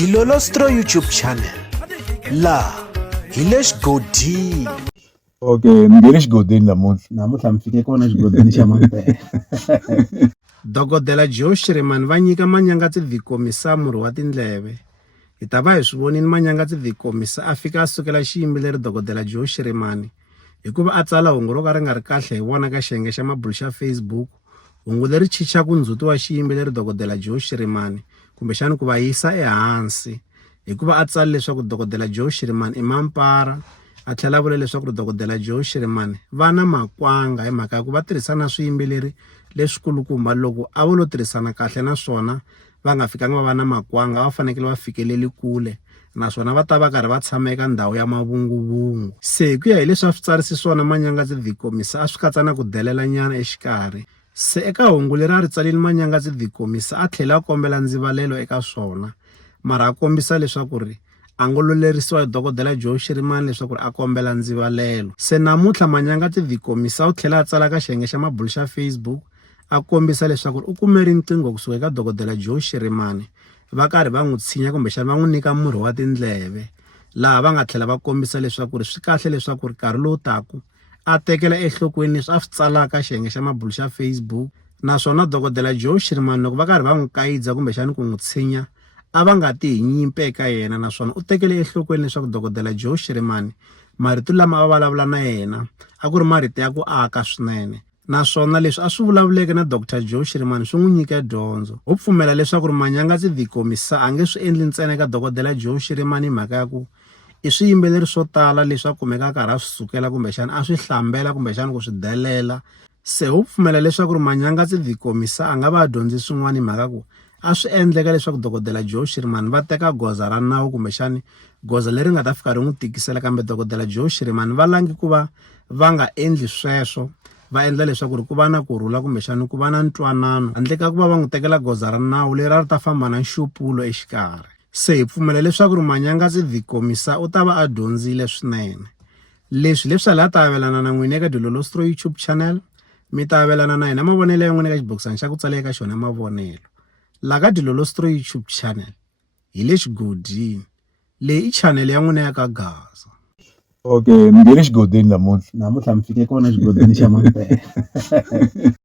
Dilolostro YouTube channel. La Hilesh Godin. Okay, ngene xigodini namuntlha mi fike kona xigodini xa Mampela. Dokodela Joe Shirimani va nyika Manyangatsi Vkomisa murhi wa tindleve. Hi ta va hi swi vonile Manyangatsi Vkomisa a fika a sukela xiyimbeleri Dokodela Joe Shirimani hikuva a tsala hungu ro ka ri nga ri kahle hi vona ka xiyenge xa mabulu xa Facebook. Hungu leri chichaka ndzhuti wa xiyimbeleri Dokodela Joe Shirimani kumbexana ku va yisa ehansi hikuva a tsala leswaku Dokodela Joe Shirimani i mampara. A tlhela a vula leswaku Dokodela Joe Shirimani va na makwanga hi mhaka ya ku va tirhisana swiyimbeleri leswikulukumba loko a vo lo tirhisana kahle naswona va nga fikanga va va na makwanga va fanekele va fikeleli kule naswona va ta va karhi va tshama eka ndhawu ya mavunguvungu. Se hi ku ya hi leswi a swi tsarisi swona Manyangatsi Vkomisa a swi katsa na ku delela nyana exikarhi. Se eka hungu leri a ri tsalile Manyangatsi Vkomisa a tlhela a kombela ndzivalelo eka swona mara a kombisa leswaku ri a ngo lolerisiwa hi Dokodela Joe Shirimani leswaku a kombela ndzivalelo. Se namuntlha Manyangatsi Vkomisa u tlhela a tsala ka xiyenge xa mabulu xa Facebook a kombisa leswaku u kume riqingho kusuka eka Dokodela Joe Shirimani va karhi va n'wi tshinya kumbexana va n'wi nyika murhi wa tindleve laha va nga tlhela va kombisa leswaku swi kahle leswaku nkarhi lowu taku a tekela enhlokweni leswi a swi tsalaka xiyenge xa mabulu xa Facebook. Naswona Dokodela Joe Shirimani loko va karhi va n'wi kayidza kumbexana ku n'wi tshinya a va nga ti hi nyimpi eka yena naswona u tekele enhlokweni leswaku Dokodela Joe Shirimani marito lama a va vulavula na yena a ku ri marito ya ku aka swinene. Naswona leswi a swi vulavuleke na Dr. Joe Shirimani swi n'wi nyike dyondzo. U pfumela leswaku Manyangatsi Vkomisa a nge swi endli ntsena eka Dokodela Joe Shirimani hi mhaka ya ku i swiyimbeleri swo tala leswi a kumeka karhi a swi sukela kumbexana a swi hlambela kumbexana ku swi delela. Se u pfumela leswaku Manyangatsi Vkomisa a nga va dyondzi swin'wana hi mhaka ku a swi endleka leswaku Dokodela Joe Shirimani va teka goza ra nawu kumbexani goza leri nga ta fika ri n'wi tikisela kambe Dokodela Joe Shirimani va langi ku va va nga endli sweswo va endla leswaku ku va na kurhula kumbexani ku va na ntwanano handle ka ku va va n'wi tekela goza ra nawu leri a ri ta famba na nxupulo exikarhi. Se hi pfumela leswaku Manyangatsi Vkomisa u ta va a dyondzile swinene. Leswi a ta avelana na n'wina eka Dilolostro YouTube channel mi ta avelana na hina mavonelo ya n'wina eka xibokisana xa ku tsala eka xona mavonelo la ka Dilolostro YouTube channel hi le xigodini leyi i channel ya n'wina ya ka Gaza. Okay, ngene xigodini namuntlha mi fike kona xigodini xa Mampela.